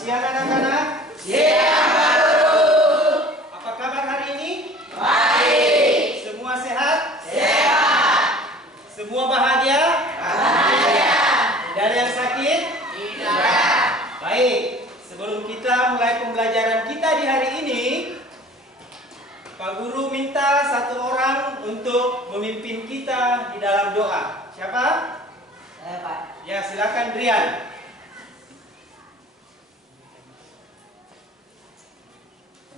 siang anak-anak. Siang Pak Guru. Apa kabar hari ini? Baik. Semua sehat? Sehat. Semua bahagia? Bahagia. Tidak ada yang sakit? Tidak. Baik, sebelum kita mulai pembelajaran kita di hari ini, Pak Guru minta satu orang untuk memimpin kita di dalam doa. Siapa? Saya Pak. Ya, silakan Brian.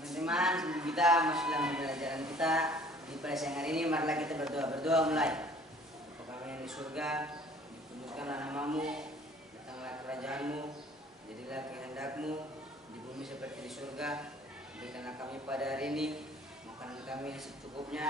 Teman-teman, sebelum kita masuk dalam pembelajaran kita di pada siang hari ini, marilah kita berdoa mulai. Bapa kami yang di surga, dikuduskanlah namamu, datanglah kerajaanmu, jadilah kehendakmu di bumi seperti di surga. Berikanlah kami pada hari ini makanan kami yang secukupnya,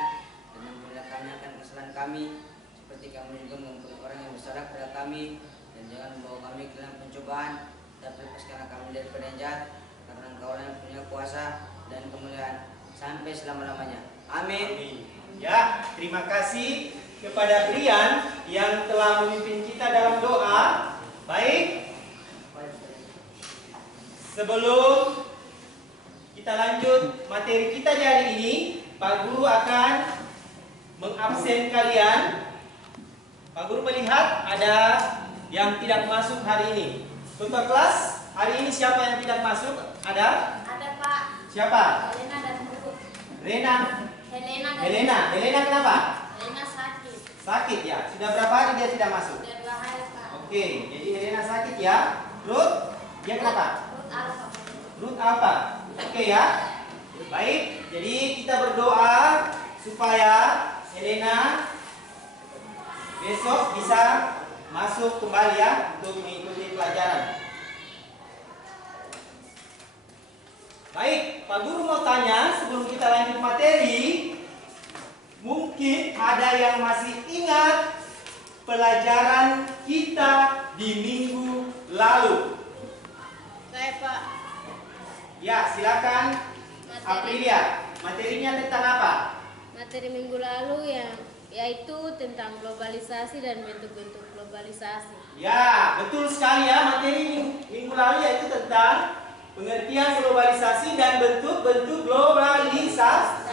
dan ampunilah kami akan kesalahan kami, seperti kami juga mengampuni orang yang bersalah kepada kami, dan jangan membawa kami ke dalam pencobaan, tapi lepaskanlah kami daripada yang jahat, karena Engkau yang punya kuasa dan kemuliaan sampai selama-lamanya. Amin. Ya, terima kasih kepada Brian yang telah memimpin kita dalam doa. Baik, sebelum kita lanjut materi kita di hari ini, Pak Guru akan mengabsen kalian. Pak Guru melihat ada yang tidak masuk hari ini. Ketua kelas, hari ini siapa yang tidak masuk? Ada? Ada Pak. Siapa? Helena dan Puput. Helena kenapa? Helena sakit. Sakit ya? Sudah berapa hari dia tidak masuk? Sudah 2 hari Pak. Oke, jadi Helena sakit ya. Ruth, dia kenapa? Ruth Alfa. Ruth apa? Oke ya. Baik, jadi kita berdoa supaya Helena besok bisa masuk kembali ya untuk mengikuti pelajaran. Baik, Pak Guru mau tanya sebelum kita lanjut materi, mungkin ada yang masih ingat pelajaran kita di minggu lalu. Saya Pak. Ya, silakan Aprilia. Materinya tentang apa? Materi minggu lalu yaitu tentang globalisasi dan bentuk-bentuk globalisasi. Ya, betul sekali ya. Materi minggu lalu yaitu tentang pengertian globalisasi dan bentuk-bentuk globalisasi.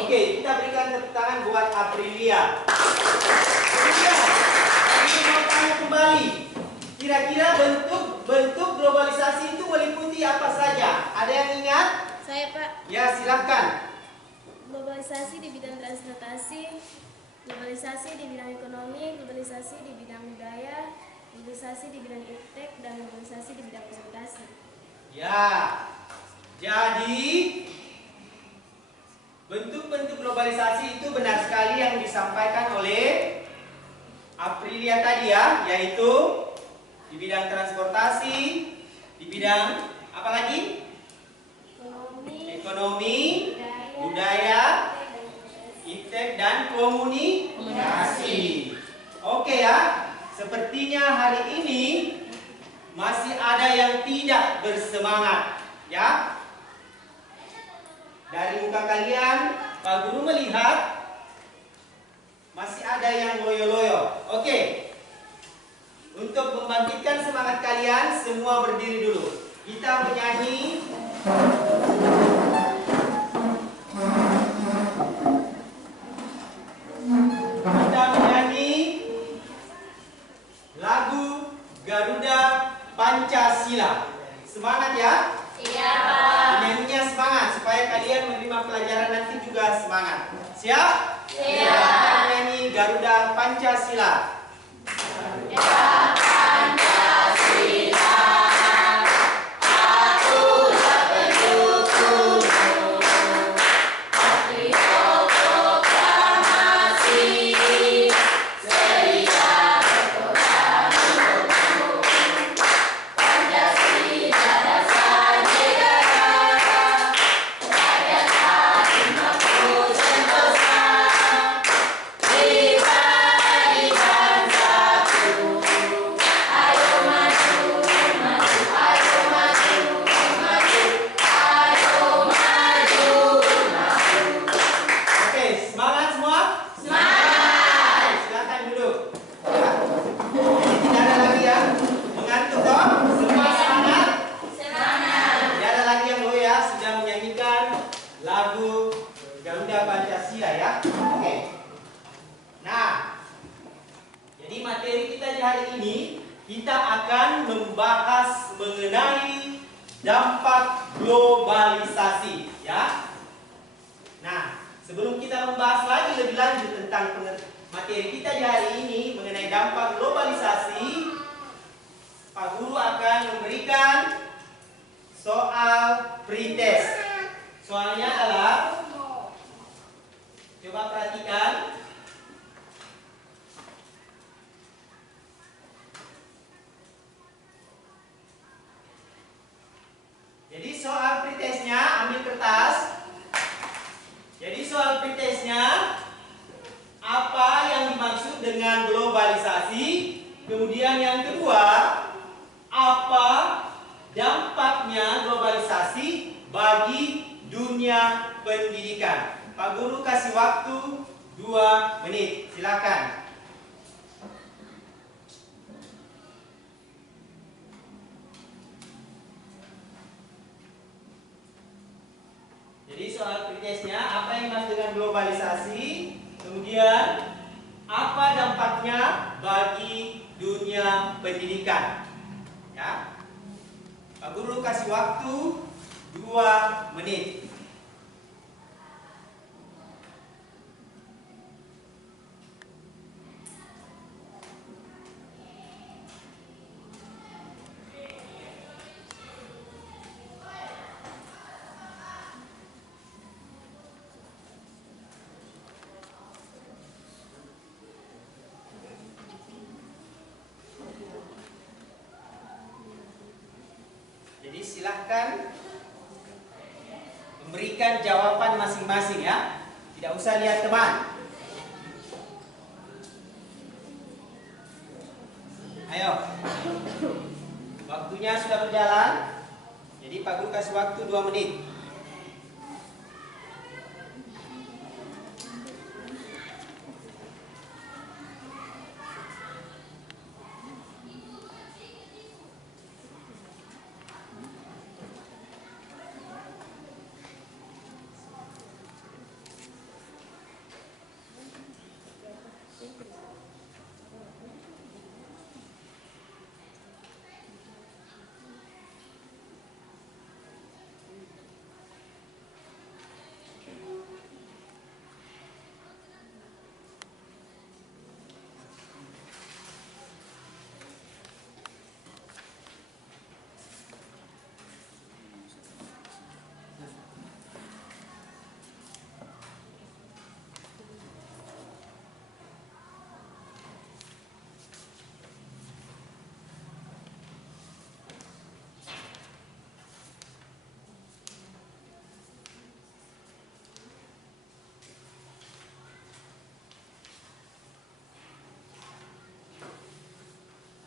Oke, kita berikan tepuk tangan buat Aprilia. Ini mau tanya kembali. Kira-kira bentuk globalisasi itu meliputi apa saja? Ada yang ingat? Saya Pak. Ya, silakan. Globalisasi di bidang transportasi, globalisasi di bidang ekonomi, globalisasi di bidang budaya, globalisasi di bidang iptek, dan globalisasi di bidang komunikasi. Ya, jadi bentuk-bentuk globalisasi itu benar sekali yang disampaikan oleh Aprilia tadi ya, yaitu di bidang transportasi, di bidang apa lagi? Ekonomi, budaya, iptek, dan komunikasi. Oke ya, sepertinya hari ini masih ada yang tidak bersemangat, ya. Dari muka kalian, Pak Guru melihat masih ada yang loyo-loyo. Oke. Untuk membangkitkan semangat kalian, semua berdiri dulu. Kita menyanyi lagu Garuda Pancasila. Semangat ya? Iya Pak. Penyanyinya semangat supaya kalian menerima pelajaran nanti juga semangat. Siap? Siap. Kita menyanyi Garuda Pancasila. Tiga Pancasila ya. Oke. Nah, jadi materi kita di hari ini kita akan membahas mengenai dampak globalisasi ya. Nah, sebelum kita membahas lagi lebih lanjut tentang materi kita di hari ini mengenai dampak globalisasi, Pak Guru akan memberikan soal pretest. Soalnya adalah, coba perhatikan. Jadi soal pretestnya, ambil kertas. Jadi soal pretestnya, apa yang dimaksud dengan globalisasi? Kemudian yang kedua, apa dampaknya globalisasi bagi dunia pendidikan? Pak Guru kasih waktu 2 menit. Silakan. Jadi soal pretestnya, apa yang dimaksud dengan globalisasi? Kemudian apa dampaknya bagi dunia pendidikan? Ya. Pak Guru kasih waktu 2 menit. Jadi silahkan memberikan jawaban masing-masing ya. Tidak usah lihat teman. Ayo. Waktunya sudah berjalan. Jadi Pak Guru kasih waktu 2 menit.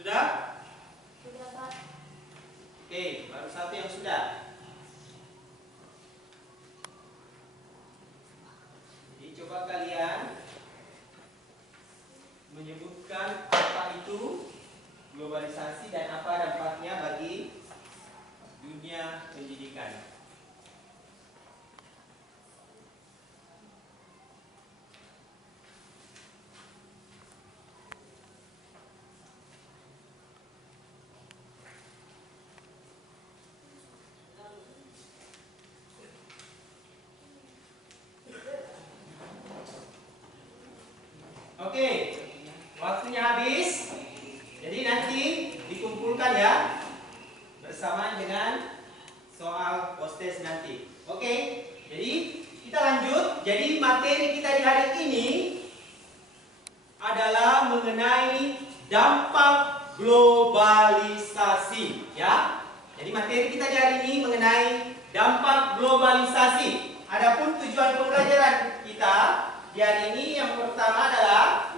Sudah? Sudah, Pak. Oke, baru satu yang sudah. Jadi coba kalian menyebutkan apa itu globalisasi dan apa dampaknya bagi dunia pendidikan. Oke, waktunya habis. Jadi nanti dikumpulkan ya bersamaan dengan soal postes nanti. Oke, jadi kita lanjut. Jadi materi kita di hari ini adalah mengenai dampak globalisasi ya. Jadi materi kita di hari ini mengenai dampak globalisasi. Adapun tujuan pembelajaran kita di hari ini yang pertama adalah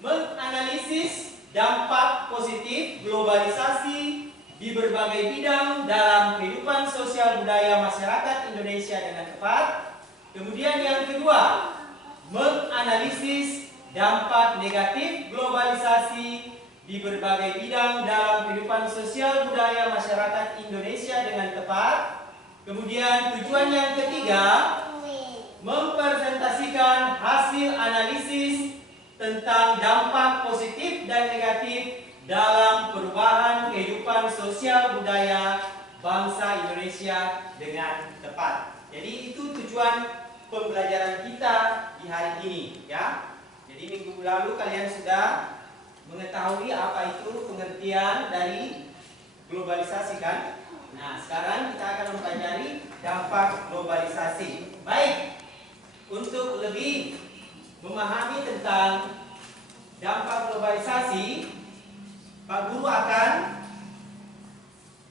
menganalisis dampak positif globalisasi di berbagai bidang dalam kehidupan sosial budaya masyarakat Indonesia dengan tepat. Kemudian yang kedua, menganalisis dampak negatif globalisasi di berbagai bidang dalam kehidupan sosial budaya masyarakat Indonesia dengan tepat. Kemudian tujuan yang ketiga, mempresentasikan hasil analisis tentang dampak positif dan negatif dalam perubahan kehidupan sosial budaya bangsa Indonesia dengan tepat. Jadi itu tujuan pembelajaran kita di hari ini, ya. Jadi minggu lalu kalian sudah mengetahui apa itu pengertian dari globalisasi, kan? Nah, sekarang kita akan mempelajari dampak globalisasi. Baik, untuk lebih memahami tentang dampak globalisasi, Pak Guru akan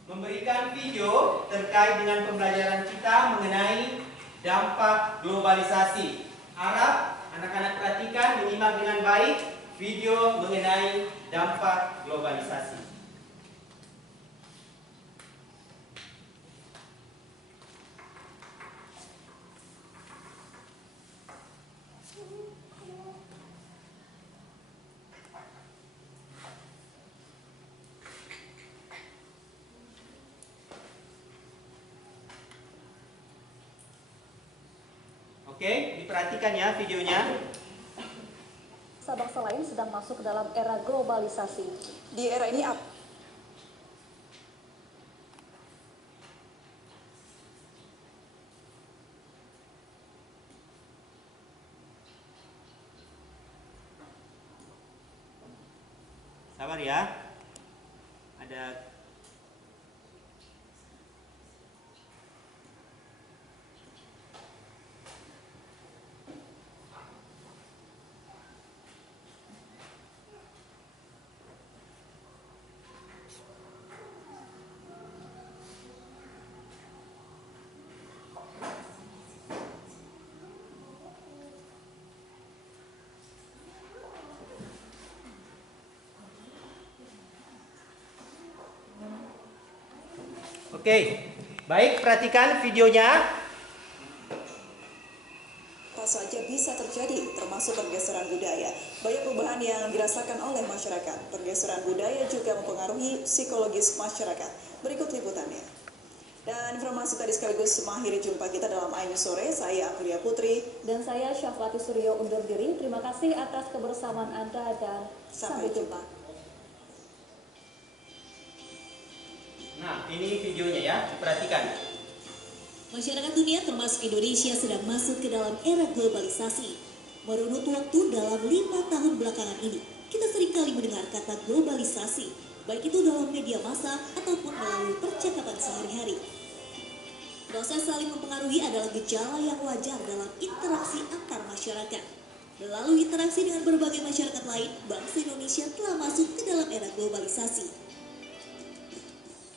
memberikan video terkait dengan pembelajaran kita mengenai dampak globalisasi. Harap anak-anak perhatikan, menyimak dengan baik video mengenai dampak globalisasi. Oke, diperhatikan ya videonya. Bangsa lain sedang masuk ke dalam era globalisasi. Di era ini apa? Sabar ya. Ada Oke, baik, perhatikan videonya. Apa saja bisa terjadi, termasuk pergeseran budaya. Banyak perubahan yang dirasakan oleh masyarakat. Pergeseran budaya juga mempengaruhi psikologis masyarakat. Berikut liputannya. Dan informasi tadi sekaligus mengakhiri jumpa kita dalam Ayu Sore. Saya Aprilia Putri. Dan saya Syafati Suryo undur diri. Terima kasih atas kebersamaan Anda dan sampai jumpa. Nah, ini videonya ya, diperhatikan. Masyarakat dunia termasuk Indonesia sedang masuk ke dalam era globalisasi. Merunut waktu dalam 5 tahun belakangan ini, kita seringkali mendengar kata globalisasi, baik itu dalam media massa ataupun melalui percakapan sehari-hari. Proses saling mempengaruhi adalah gejala yang wajar dalam interaksi antar masyarakat. Melalui interaksi dengan berbagai masyarakat lain, bangsa Indonesia telah masuk ke dalam era globalisasi.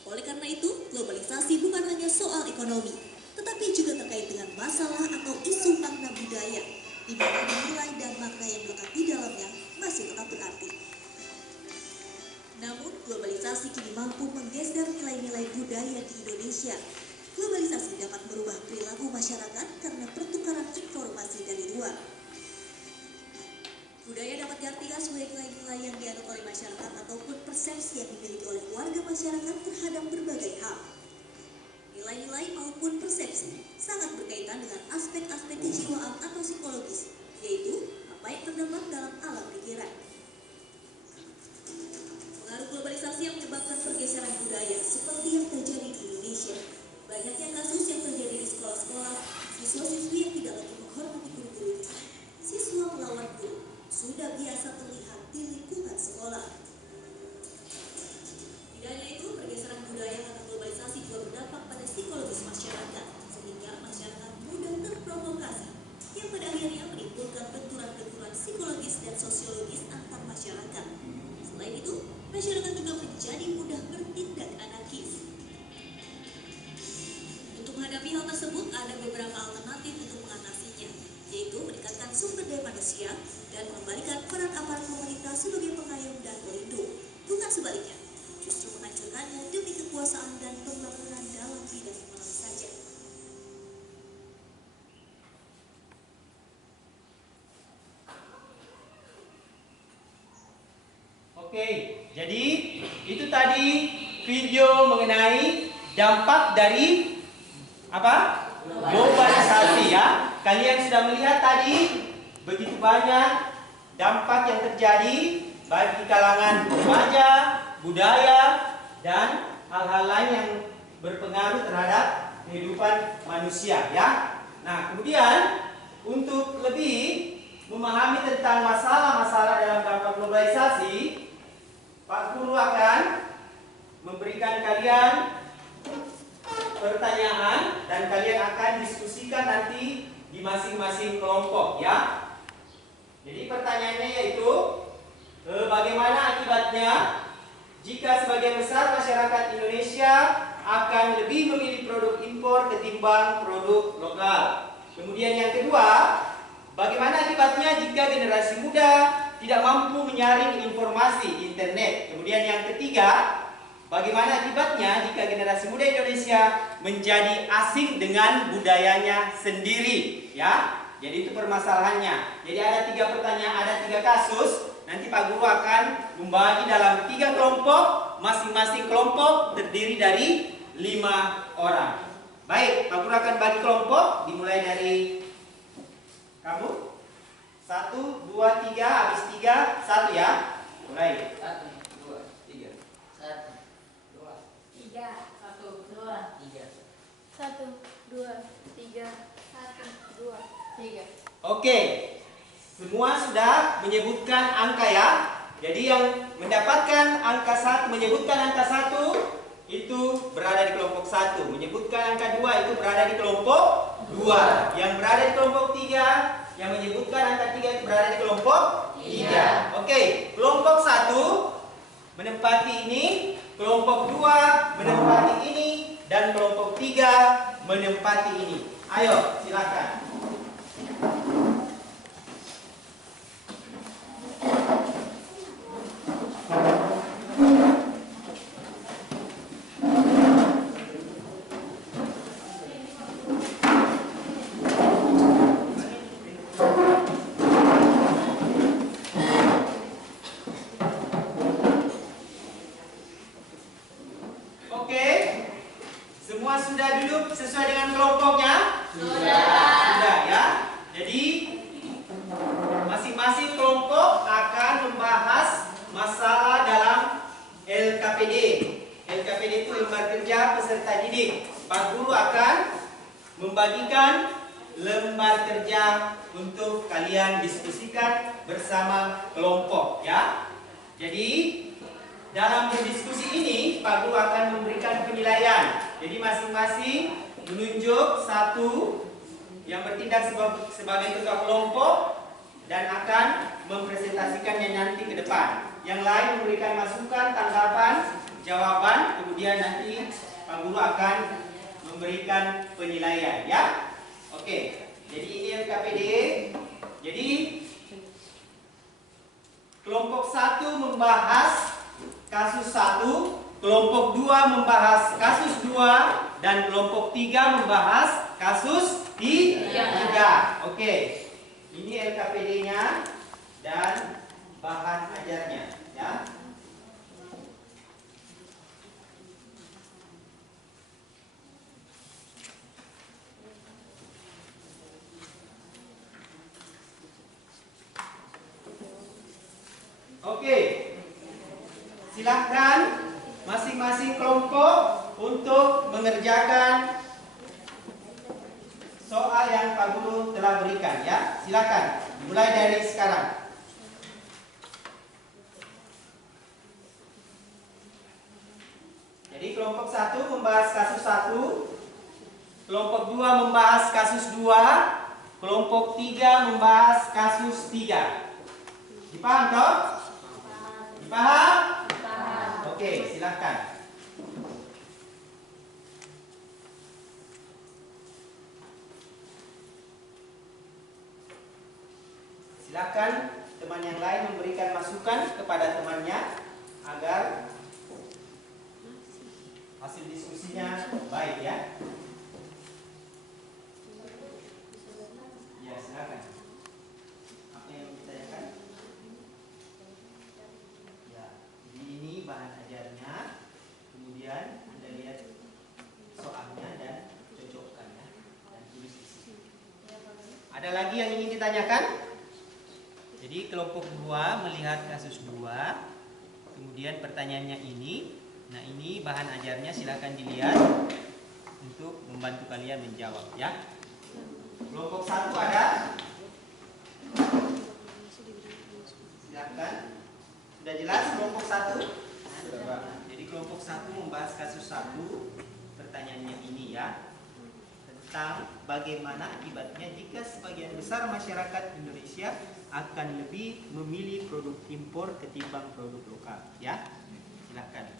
Oleh karena itu, globalisasi bukan hanya soal ekonomi, tetapi juga terkait dengan masalah atau isu makna budaya, di mana nilai dan makna yang melekat di dalamnya masih tetap berarti. Namun, globalisasi kini mampu menggeser nilai-nilai budaya di Indonesia. Globalisasi dapat merubah perilaku masyarakat karena pertukaran informasi dari luar. Budaya dapat diartikan sebagai nilai-nilai yang dianut oleh masyarakat ataupun persepsi yang dimiliki oleh warga masyarakat terhadap berbagai hal. Nilai-nilai maupun persepsi sangat berkaitan dengan aspek-aspek kejiwaan atau psikologis, yaitu apa yang terdapat dalam alam pikiran. Pengaruh globalisasi yang menyebabkan pergeseran budaya seperti yang terjadi di Indonesia. Banyaknya kasus yang terjadi di sekolah-sekolah, siswa-siswi yang tidak lagi menghormati guru-gurunya. Siswa melawan guru sudah biasa terlihat di lingkungan sekolah. Tidak hanya itu, pergeseran budaya karena globalisasi juga berdampak pada psikologis masyarakat, sehingga masyarakat mudah terprovokasi, yang pada akhirnya menimbulkan benturan-benturan psikologis dan sosiologis antar masyarakat. Selain itu, masyarakat juga menjadi mudah bertindak anarkis. Untuk menghadapi hal tersebut, ada beberapa alternatif untuk mengatasinya, yaitu meningkatkan sumber daya manusia dan mengembalikan peran aparat pemerintah sebagai pengayom dan pelindung, bukan sebaliknya, justru menghancurkannya demi kekuasaan dan pembangunan dalam bidang ekonomi saja. Oke, jadi itu tadi video mengenai dampak dari apa? Globalisasi ya. Kalian sudah melihat tadi begitu banyak dampak yang terjadi bagi kalangan remaja, budaya, dan hal-hal lain yang berpengaruh terhadap kehidupan manusia ya. Nah, kemudian untuk lebih memahami tentang masalah-masalah dalam dampak globalisasi, Pak Guru akan memberikan kalian pertanyaan dan kalian akan diskusikan nanti di masing-masing kelompok ya. Jadi pertanyaannya yaitu bagaimana akibatnya jika sebagian besar masyarakat Indonesia akan lebih memilih produk impor ketimbang produk lokal. Kemudian yang kedua, bagaimana akibatnya jika generasi muda tidak mampu menyaring informasi di internet. Kemudian yang ketiga, bagaimana akibatnya jika generasi muda Indonesia menjadi asing dengan budayanya sendiri ya. Jadi itu permasalahannya. Jadi ada 3 pertanyaan, ada 3 kasus. Nanti Pak Guru akan membagi dalam 3 kelompok. Masing-masing kelompok terdiri dari 5 orang. Baik, Pak Guru akan bagi kelompok. Dimulai dari kamu. 1, 2, 3, habis 3, 1 ya. Mulai. 1, 2, 3. 1, 2, 3, 1, 2, 3. 1, 2, 3, 1, 2, 3. Oke. Semua sudah menyebutkan angka ya. Jadi yang mendapatkan angka 1, menyebutkan angka 1 itu berada di kelompok 1. Menyebutkan angka 2 itu berada di kelompok 2. Yang berada di kelompok 3, yang menyebutkan angka 3 itu berada di kelompok 3. Oke, kelompok 1 menempati ini, kelompok 2 menempati ini, dan kelompok 3 menempati ini. Ayo, silakan. Oke, semua sudah duduk sesuai dengan kelompoknya? Sudah ya. Jadi masing-masing kelompok akan membahas masalah dalam LKPD. LKPD itu lembar kerja peserta didik. Pak Guru akan membagikan lembar kerja untuk kalian diskusikan bersama kelompok ya. Jadi dalam berdiskusi ini, Pak Guru akan memberikan penilaian. Jadi masing-masing menunjuk satu yang bertindak sebagai ketua kelompok dan akan mempresentasikannya nanti ke depan. Yang lain memberikan masukan, tanggapan, jawaban, kemudian nanti Pak Guru akan memberikan penilaian ya. Oke. Jadi ini LKPD. Jadi kelompok 1 membahas kasus 1, kelompok 2 membahas kasus 2, dan kelompok 3 membahas kasus 3. Oke. Ini LKPD-nya dan bahan ajarnya ya. Oke. Silahkan masing-masing kelompok untuk mengerjakan soal yang Pak Guru telah berikan ya. Silakan dimulai dari sekarang. Jadi kelompok 1 membahas kasus 1, kelompok 2 membahas kasus 2, kelompok 3 membahas kasus 3. Dipaham toh? Dipaham? Oke, silakan. Silakan teman yang lain memberikan masukan kepada temannya agar hasil diskusinya baik ya. Ya, silakan. Apa yang ditanyakan? Ya, jadi ini bahan ajarnya. Kemudian Anda lihat soalnya dan cocokkan Ada lagi yang ingin ditanyakan? Jadi kelompok 2 melihat kasus 2. Kemudian pertanyaannya ini. Nah, ini bahan ajarnya silakan dilihat untuk membantu kalian menjawab ya. Kelompok 1 ada? Silakan. Sudah jelas kelompok 1? Jadi kelompok 1 membahas kasus 1. Pertanyaannya ini ya, tentang bagaimana akibatnya jika sebagian besar masyarakat Indonesia akan lebih memilih produk impor ketimbang produk lokal ya. Silakan.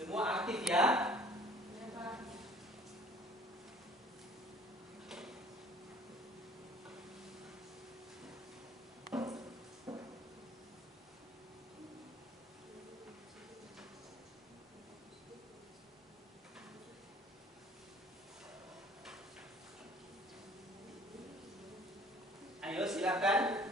Semua aktif ya. Ayo silakan.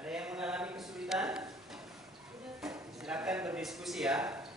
Ada yang mengalami kesulitan? Silakan berdiskusi ya.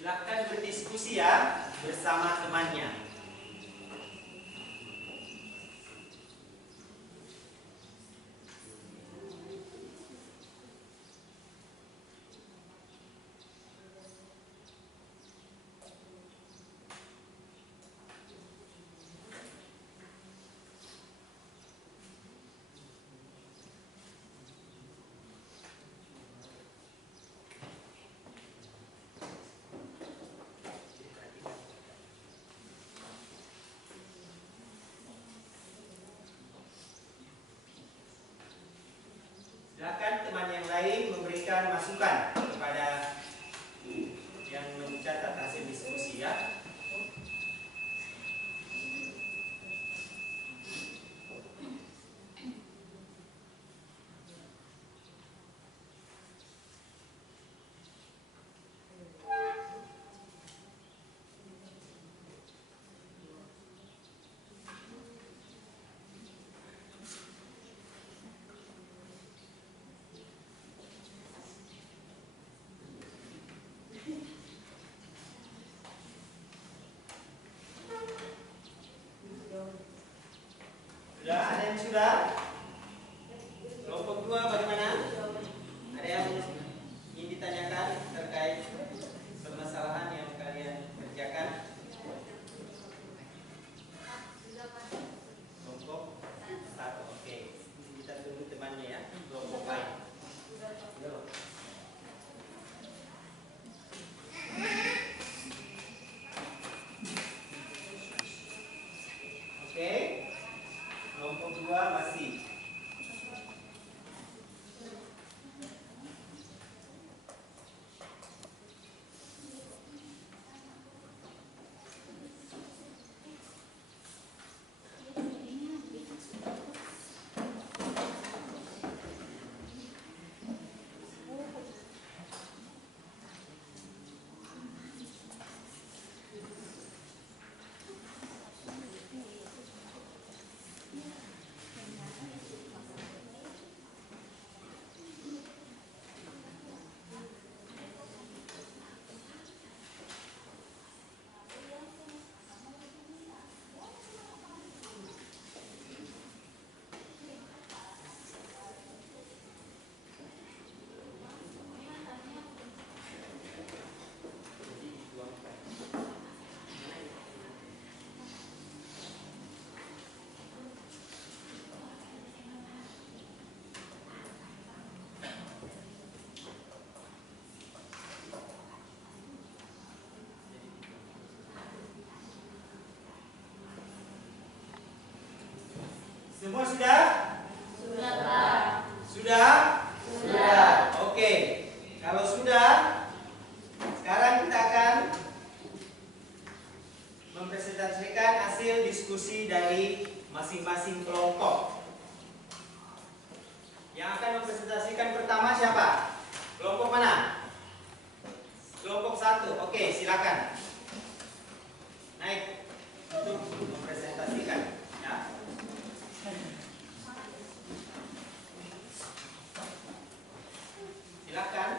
Silakan berdiskusi ya bersama temannya. sudah? Kelompok 2 bagaimana? Ada yang ingin ditanyakan terkait permasalahan yang kalian kerjakan? Kelompok 1, oke. Kita tunggu temannya ya. Kelompok lain. Oke. Kelompok 2 masih. Semua sudah? Sudah, Pak. Sudah? Sudah. Oke. Kalau sudah, sekarang kita akan mempresentasikan hasil diskusi dari masing-masing kelompok. Yang akan mempresentasikan pertama siapa? Kelompok mana? Kelompok 1. Oke, silakan. Naik untuk mempresentasikan. Ya. Silakan.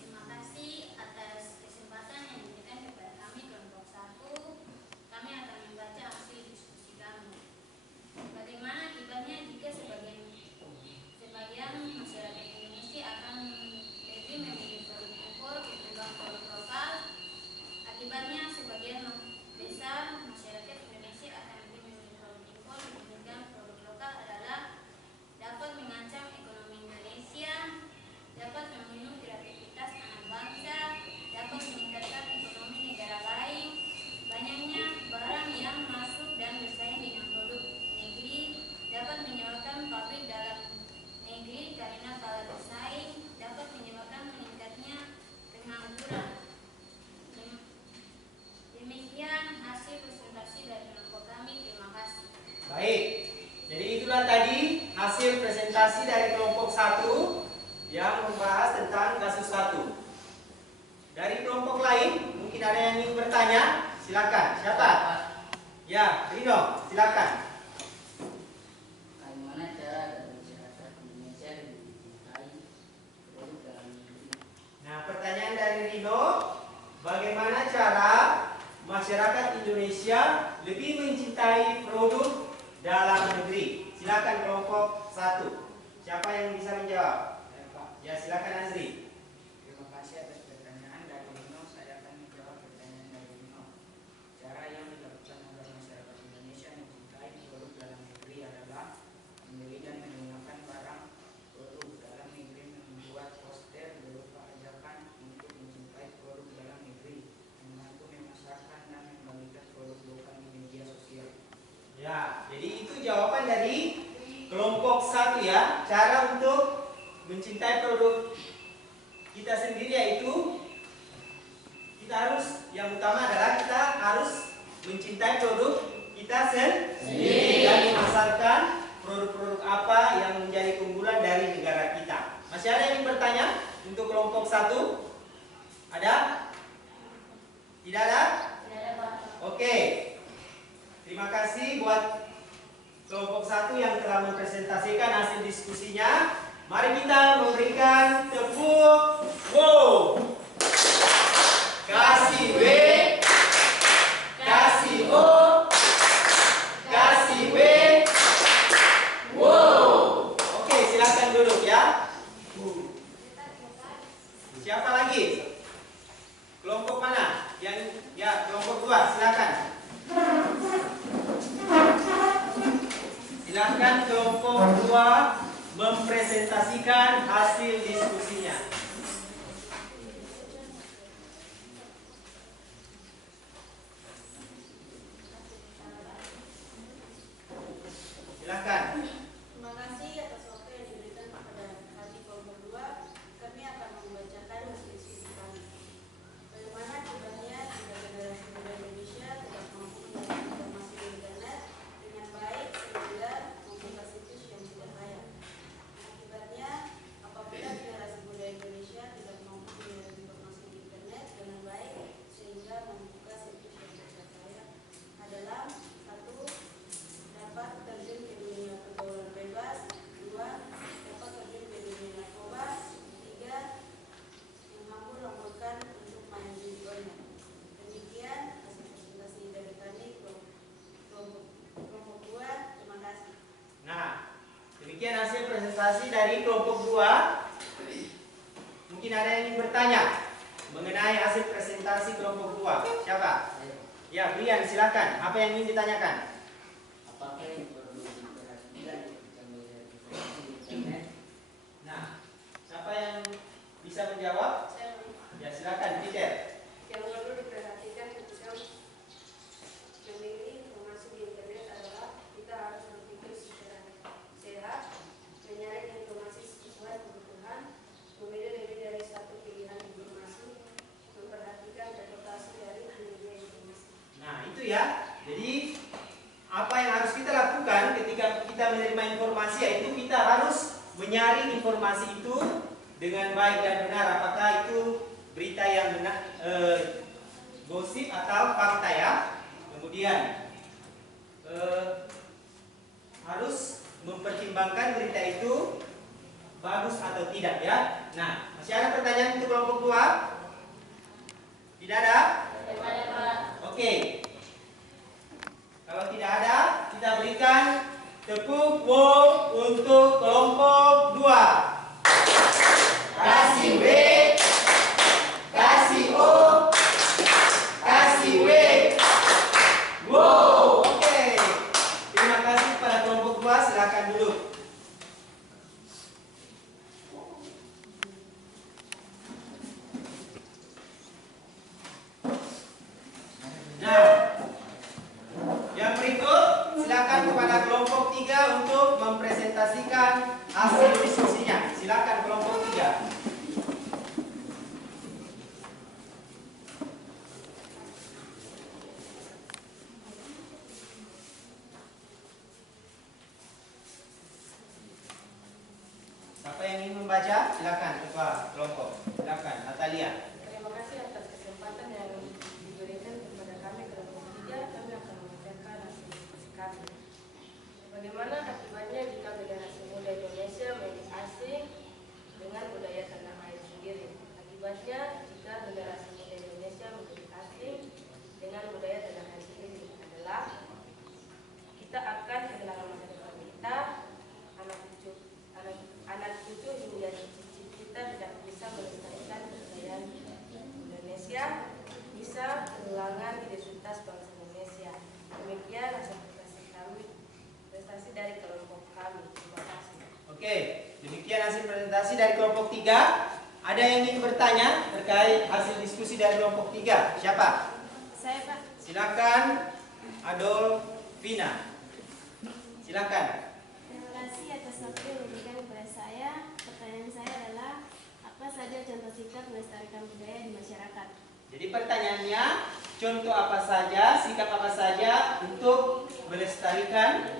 Terima kasih atas kesempatan yang diberikan kepada kami kelompok 1. Kami akan membaca hasil diskusi kami. Bagaimana akibatnya jika sebagian masyarakat Indonesia akan lebih memilih produk impor ketimbang produk lokal? Akibatnya sebagian besar masyarakat Indonesia akan lebih memilih produk impor dibandingkan produk lokal adalah dapat mengancam ekonomi Indonesia, dapat membunuh kreativitas anak bangsa, dapat meningkatkan ekonomi negara lain, banyaknya barang yang masuk dan bersaing dengan produk negeri, dapat menyebabkan pabrik dalam negeri karena kalah bersaing, dapat menyebabkan meningkatnya pengangguran. Demikian hasil presentasi dari kelompok kami. Terima kasih. Baik. Jadi itulah tadi hasil presentasi dari kelompok 1 yang membahas tentang kasus 1. Dari kelompok lain, mungkin ada yang ingin bertanya? Silakan. Siapa? Ya, Rino, silakan. Bagaimana cara agar masyarakat Indonesia lebih mencintai produk dalam negeri? Nah, pertanyaan dari Rino, bagaimana cara masyarakat Indonesia lebih mencintai produk dalam negeri? Silakan kelompok 1. Siapa yang bisa menjawab? Ya, silakan Azri. Terima kasih atas pertanyaan dari Rino. Saya akan menjawab pertanyaan dari Rino. Cara yang dilakukan agar masyarakat Indonesia mencintai produk dalam negeri adalah membeli dan menggunakan barang produk dalam negeri, membuat poster berupa ajakan untuk mencintai produk dalam negeri, membantu memasarkan dan membagikan produk lokal di media sosial. Ya, jadi itu jawaban dari kelompok 1 ya. Cara untuk mencintai produk kita sendiri yaitu kita harus, yang utama adalah kita harus mencintai produk kita sendiri dan memasarkan produk-produk apa yang menjadi keunggulan dari negara kita. Masih ada yang ingin bertanya untuk kelompok 1? Ada? Tidak ada? Tidak ada, Pak. Oke. Terima kasih buat kelompok 1 yang telah mempresentasikan hasil diskusinya. Mari kita memberikan tepuk wow. Kasih W, kasih O, kasih W, wow. Oke, silakan duduk ya. Siapa lagi? Kelompok mana? Yang ya, kelompok 2, silakan. Silakan kelompok 2 mempresentasikan hasil diskusinya. Silakan. Terima kasih atas waktu yang diberikan kepada kami kelompok 2. Kami akan membacakan hasil diskusi kami. Bagaimana akibatnya jika generasi muda Indonesia tidak mampu mencari informasi di internet dengan baik sehingga membuka situs yang tidak layak. Akibatnya, apabila generasi muda Indonesia tidak mampu mencari informasi di internet dengan baik sehingga membuka situs yang tidak layak adalah: 1. Dapat terjun ke dunia pergaulan bebas. 2. Dapat terjun ke dunia narkoba. 3. Menghambur-hamburkan untuk main judi online. Demikian hasil presentasi dari kami kelompok 2. Terima kasih. Nah, demikian hasil presentasi dari kelompok 2. Mungkin ada yang ingin bertanya mengenai hasil presentasi kelompok 2. Siapa? Ya, Brian, silakan. Apa yang ingin ditanyakan? Apakah yang perlu diperhatikan ketika melihat informasi di internet? Nah, siapa yang bisa menjawab? Ya, silakan, Peter. Yang perlu diperhatikan ketika memilih informasi di internet adalah kita harus berpikir secara sehat, menyaring informasi sesuai kebutuhan, memilih lebih dari satu pilihan informasi, memperhatikan reputasi dari penyedia informasi. Nah, itu ya. Jadi, apa yang harus kita lakukan ketika kita menerima informasi, yaitu kita harus menyaring informasi itu dengan baik dan benar. Apakah itu berita yang benar, gosip atau fakta ya. Kemudian harus mempertimbangkan berita itu bagus atau tidak ya. Nah, masih ada pertanyaan untuk kelompok 2? Tidak ada? Oke. Kalau tidak ada, kita berikan tepuk wow untuk kelompok 2. Kasih W, kasih O, kasih W. Wow, oke. Terima kasih kepada kelompok 2, silakan duduk. Nah, yang berikut silakan kepada kelompok 3 untuk mempresentasikan hasil diskusinya. Silakan kelompok 3. Siapa yang ingin membaca? Silakan kepada kelompok. Silakan, Natalia. Terima kasih atas kesempatan yang diberikan kepada kami kelompok 3. Kami akan membacakan hasil diskusi kami. Bagaimana akibatnya jika generasi muda Indonesia menjadi asing dengan budaya tanah air sendiri? Akibatnya jika generasi muda Indonesia menjadi asing dengan budaya tanah air sendiri adalah: kita akan kehilangan masa depan kita, anak cucu hingga cicit kita tidak bisa melestarikan kebudayaan Indonesia, bisa kehilangan identitas bangsa Indonesia. Demikian hasil prestasi dari kelompok kami. Terima kasih. Oke, demikian hasil presentasi dari kelompok 3. Ada yang ingin bertanya terkait hasil diskusi dari kelompok 3? Siapa? Saya, Pak. Silakan, Adolfina. Silakan. Terima kasih atas waktu yang diberikan kepada saya. Pertanyaan saya adalah, apa saja contoh sikap melestarikan budaya di masyarakat? Jadi pertanyaannya, contoh apa saja, sikap apa saja untuk melestarikan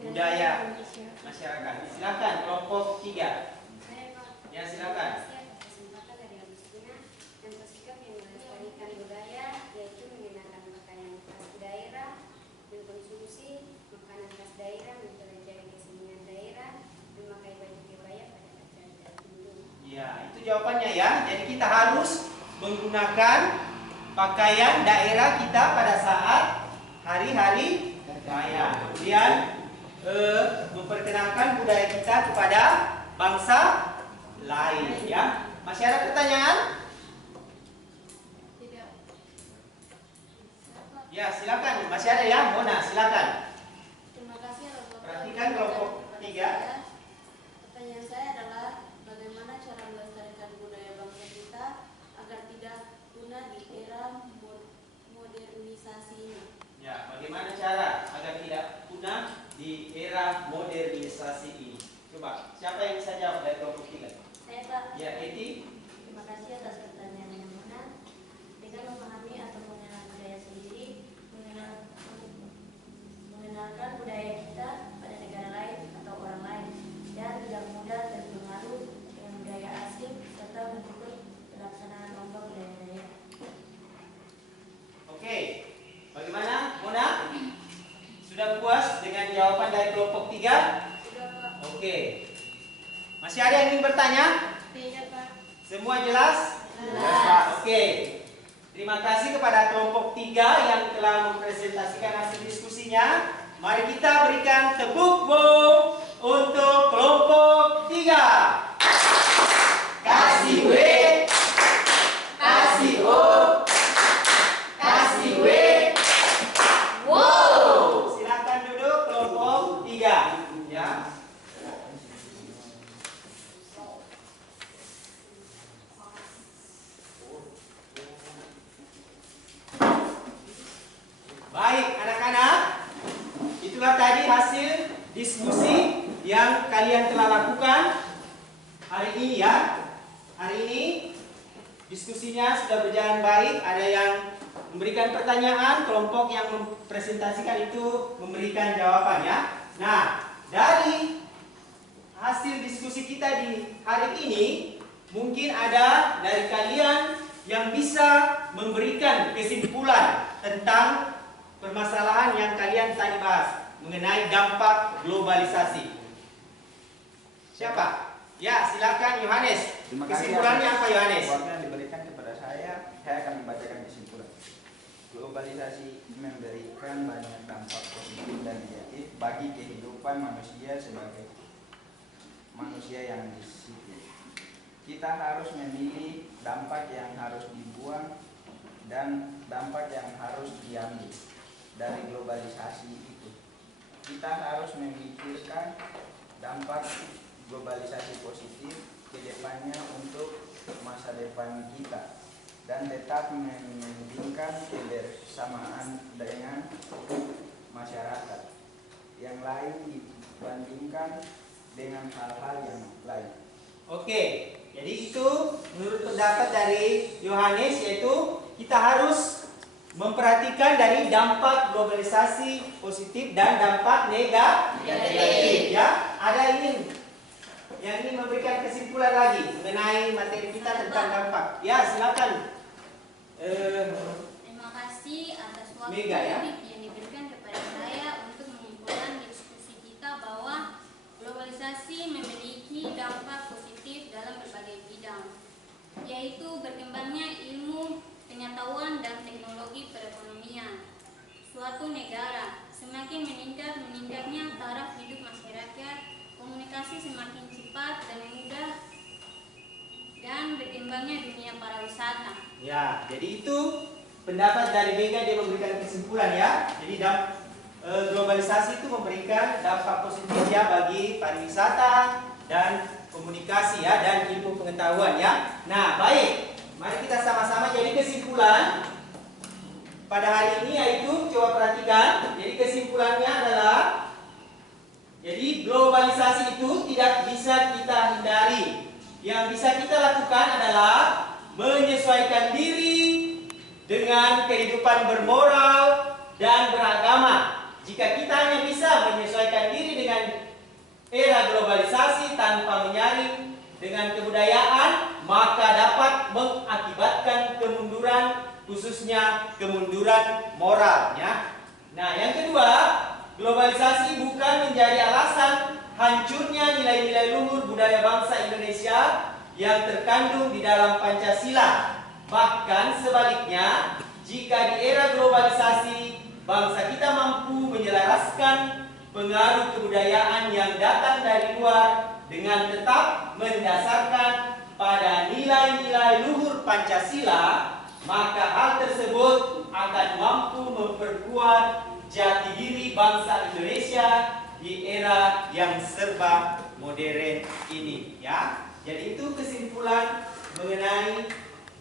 budaya masyarakat? Silakan, kelompok 3. Saya, Pak. Ya, silakan. Kesempatan dari Agustina, contoh sikap yang melestarikan budaya yaitu mengenakan pakaian khas daerah, mengkonsumsi makanan khas Itu jawabannya ya. Jadi kita harus menggunakan pakaian daerah kita pada saat hari-hari raya. Kemudian memperkenalkan budaya kita kepada bangsa lain ya. Masih ada pertanyaan? Tidak. Ya, silakan. Masih ada ya? Mona, silakan. Terima kasih atas waktu. Perhatikan kelompok 3. Pertanyaan saya adalah bagaimana cara melestarikan budaya bangsa kita agar tidak punah di era modernisasi ini? Ya, bagaimana cara agar tidak punah di era modernisasi ini? Coba, siapa yang bisa jawab dari kelompok 3? Saya Pak. Ya, Eti. Terima kasih atas pertanyaan yang benar. Dengan memahami atau mengenal budaya sendiri, mengenalkan budaya kita pada negara lain atau orang lain, dan tidak mudah terpengaruh dengan budaya asing serta mengikut pelaksanaan lomba budaya daerah. Oke, bagaimana Mona? Sudah puas dengan jawaban dari kelompok 3? Sudah Pak. Oke. Masih ada yang ingin bertanya? Tidak Pak. Semua jelas? Jelas. Oke. Terima kasih kepada kelompok 3 yang telah mempresentasikan hasil diskusinya. Mari kita berikan tepuk gong untuk kelompok 3. Kasih W, kasih O, kasih W. Wow. Silakan duduk kelompok 3 ya. Baik, anak-anak, itulah tadi hasil diskusi yang kalian telah lakukan hari ini ya. Hari ini diskusinya sudah berjalan baik. Ada yang memberikan pertanyaan, kelompok yang mempresentasikan itu memberikan jawaban ya. Nah, dari hasil diskusi kita di hari ini, mungkin ada dari kalian yang bisa memberikan kesimpulan tentang permasalahan yang kalian tadi bahas mengenai dampak globalisasi. Siapa? Ya, silakan Yohanes. Terima kasih. Kesimpulannya apa Yohanes? Waktu yang diberikan kepada saya akan membacakan kesimpulan. Globalisasi memberikan banyak dampak positif dan negatif bagi kehidupan manusia sebagai manusia yang disiplin. Kita harus memilih dampak yang harus dibuang dan dampak yang harus diambil dari globalisasi itu. Kita harus memikirkan dampak globalisasi positif ke depannya untuk masa depan kita dan tetap meningkatkan kebersamaan dengan masyarakat yang lain dibandingkan dengan hal-hal yang lain. Oke, jadi itu menurut pendapat dari Yohanes, yaitu kita harus memperhatikan dari dampak globalisasi positif dan dampak negatif. Ya, ada yang ingin memberikan kesimpulan lagi mengenai materi kita tentang dampak. Ya, silakan. Terima kasih atas waktu Mega, ya. yang diberikan kepada saya untuk menyimpulkan diskusi kita bahwa globalisasi memiliki dampak positif dalam berbagai bidang, yaitu berkembangnya ilmu, pengetahuan, dan teknologi perekonomian. Suatu negara semakin meningkatnya taraf hidup masyarakat, komunikasi semakin cepat dan mudah, dan berkembangnya dunia pariwisata. Ya, jadi itu pendapat dari Mega, dia memberikan kesimpulan ya. Jadi globalisasi itu memberikan dampak positif ya bagi pariwisata dan komunikasi ya dan ilmu pengetahuan ya. Nah, baik. Mari kita sama-sama jadi kesimpulan pada hari ini, yaitu coba perhatikan. Jadi kesimpulannya adalah, jadi globalisasi itu tidak bisa kita hindari. Yang bisa kita lakukan adalah menyesuaikan diri dengan kehidupan bermoral dan beragama. Jika kita hanya bisa menyesuaikan diri dengan era globalisasi tanpa menyaring dengan kebudayaan, maka dapat mengakibatkan kemunduran, khususnya kemunduran moral ya. Nah, yang kedua, globalisasi bukan menjadi alasan hancurnya nilai-nilai luhur budaya bangsa Indonesia yang terkandung di dalam Pancasila. Bahkan sebaliknya, jika di era globalisasi bangsa kita mampu menyelaraskan pengaruh kebudayaan yang datang dari luar dengan tetap mendasarkan pada nilai-nilai luhur Pancasila, maka hal tersebut akan mampu memperkuat jati diri bangsa Indonesia di era yang serba modern ini, ya. Jadi itu kesimpulan mengenai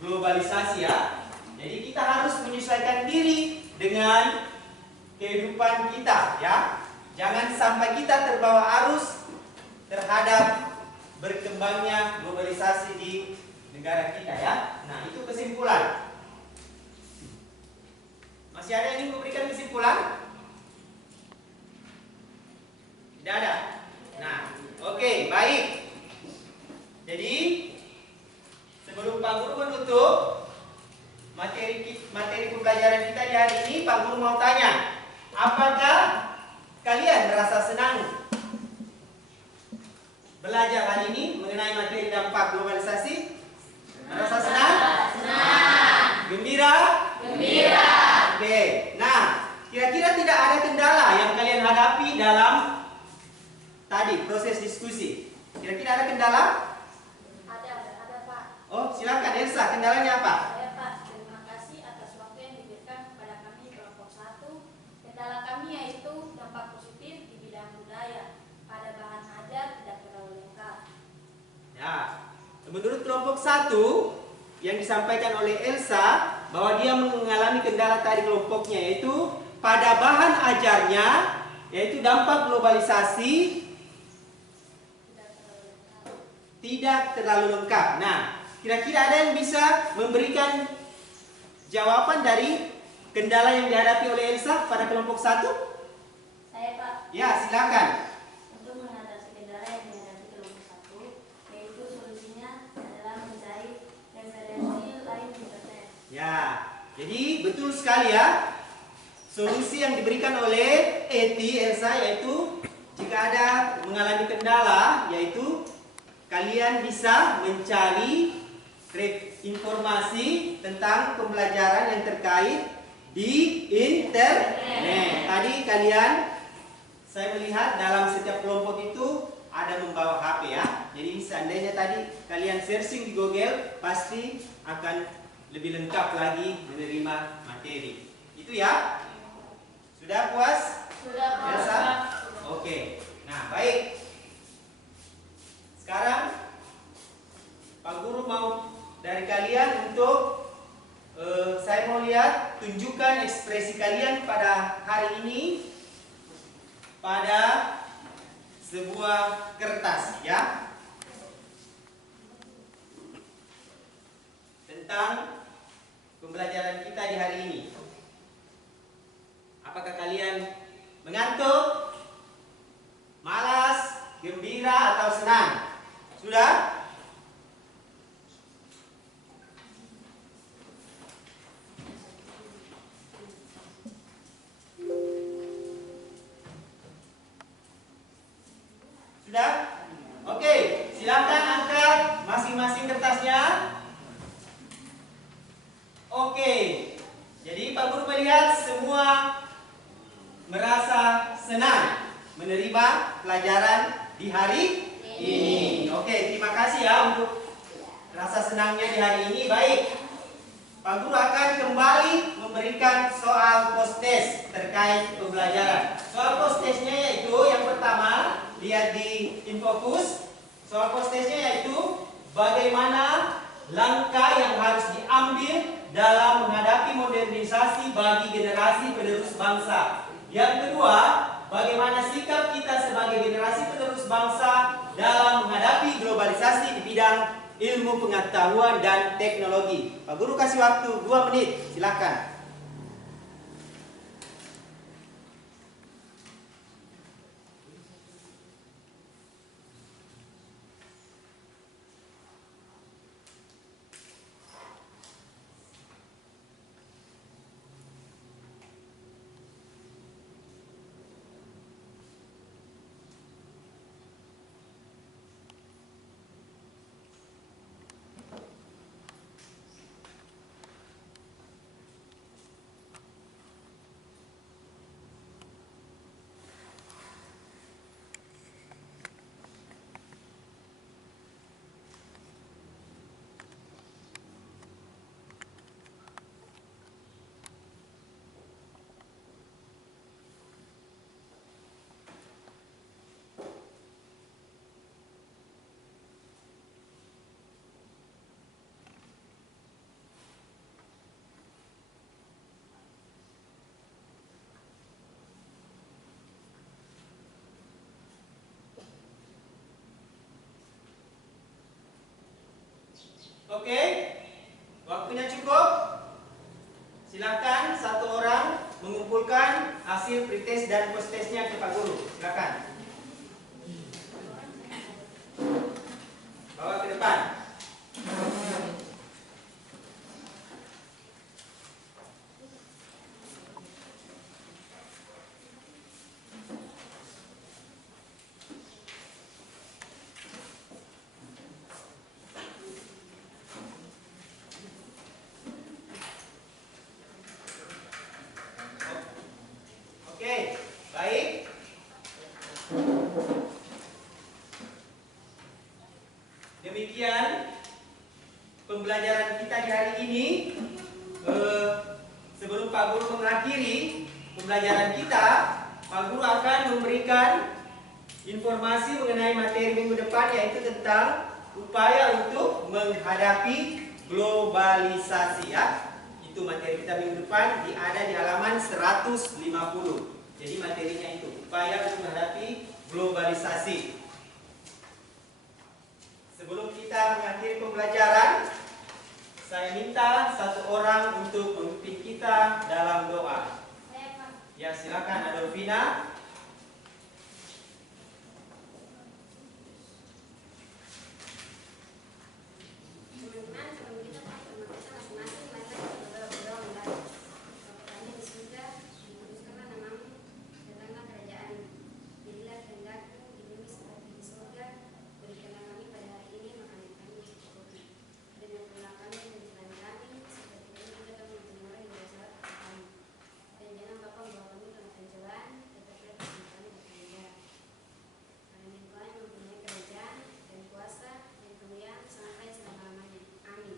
globalisasi, ya. Jadi kita harus menyesuaikan diri dengan kehidupan kita, ya. Jangan sampai kita terbawa arus terhadap berkembangnya globalisasi di negara kita, ya. Nah, itu kesimpulan. Masih ada yang ingin memberikan kesimpulan? Tidak ada. Nah, oke, baik. Jadi sebelum Pak Guru menutup materi pembelajaran kita di hari ini, Pak Guru mau tanya, apakah kalian merasa senang belajar hari ini mengenai materi dampak globalisasi? Merasa senang? Senang. Gembira? Gembira. Oke. Nah, kira-kira tidak ada kendala yang kalian hadapi dalam tadi proses diskusi? Kira-kira ada kendala? Ada Pak. Oh, silakan Elsa, kendalanya apa? Saya Pak, terima kasih atas waktu yang diberikan kepada kami kelompok 1. Kendala kami yaitu dampak positif di bidang budaya. Pada bahan ajar tidak terlalu lengkap. Ya, menurut kelompok 1 yang disampaikan oleh Elsa bahwa dia mengalami kendala tadi kelompoknya, yaitu pada bahan ajarnya, yaitu dampak globalisasi tidak terlalu lengkap. Nah, kira-kira ada yang bisa memberikan jawaban dari kendala yang dihadapi oleh Elsa pada kelompok 1? Saya Pak, Ya, silakan. untuk mengatasi kendala yang dihadapi kelompok 1, yaitu solusinya adalah mencari referensi lain di internet. Ya, jadi betul sekali ya. Solusi yang diberikan oleh Elsa yaitu jika ada mengalami kendala, yaitu kalian bisa mencari informasi tentang pembelajaran yang terkait di internet. Tadi saya melihat dalam setiap kelompok itu ada membawa HP, ya. Jadi seandainya tadi kalian searching di Google, pasti akan lebih lengkap lagi menerima materi. Itu ya. Sudah puas? Sudah Pak. Elsa? Oke. Nah, baik. Sekarang Pak Guru mau dari kalian untuk saya mau lihat tunjukkan ekspresi kalian pada hari ini pada sebuah kertas, ya, tentang pembelajaran kita di hari ini. Apakah kalian mengantuk, malas, gembira, atau senang? Sudah? Sudah? Oke, silakan angkat masing-masing kertasnya. Oke. Jadi Pak Guru melihat semua merasa senang menerima pelajaran di hari ini. Oke, terima kasih ya untuk rasa senangnya di hari ini. Baik, Pak Guru akan kembali memberikan soal post-test terkait pembelajaran. Soal post-testnya yaitu yang pertama, lihat di Infocus. Soal post-testnya yaitu bagaimana langkah yang harus diambil dalam menghadapi modernisasi bagi generasi penerus bangsa. Yang kedua, bagaimana sikap kita sebagai generasi penerus bangsa dalam menghadapi globalisasi di bidang ilmu pengetahuan dan teknologi. Pak Guru kasih waktu 2 menit, silakan. Oke, waktunya cukup. Silakan satu orang mengumpulkan hasil pretest dan posttestnya ke Pak Guru. Silakan. Bawa ke depan. Oke, baik. Demikian pembelajaran kita di hari ini. Sebelum Pak Guru mengakhiri pembelajaran kita, Pak Guru akan memberikan informasi mengenai materi minggu depan, yaitu tentang upaya untuk menghadapi globalisasi, ya. Itu materi kita minggu depan, ada di halaman 150. Jadi materinya itu upaya untuk menghadapi globalisasi. Sebelum kita mengakhiri pembelajaran, saya minta satu orang untuk memimpin kita dalam doa. Ya, silakan Adolfina. Teman-teman, sebelum kita masing-masing, marilah kita berdoa mulai. Bapaknya di surga, dikuduskanlah namamu, datanglah kerajaanmu. Jadilah kehendakmu di bumi seperti di surga. Berikanlah kami pada hari ini makanan kami yang cukupi. Dan ampunilah kami kesalahan kami, seperti kami juga kami mengampuni orang yang bersalah kepada kami. Dan jangan Bapa membawa kami ke pencobaan, tetapi lepaskan kami dari penjara. Karena Engkau yang mempunyai kerajaan dan kuasa dan kemuliaan sampai selama-lamanya. Amin.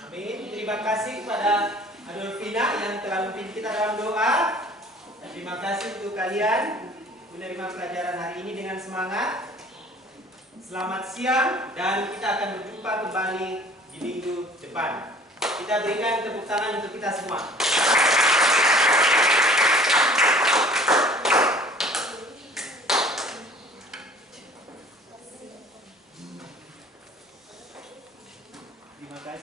Amin. Terima kasih kepada Adolfina yang telah memimpin kita dalam doa. Dan terima kasih untuk kalian menerima pelajaran hari ini dengan semangat. Selamat siang dan kita akan berjumpa kembali di minggu depan. Kita berikan tepuk tangan untuk kita semua.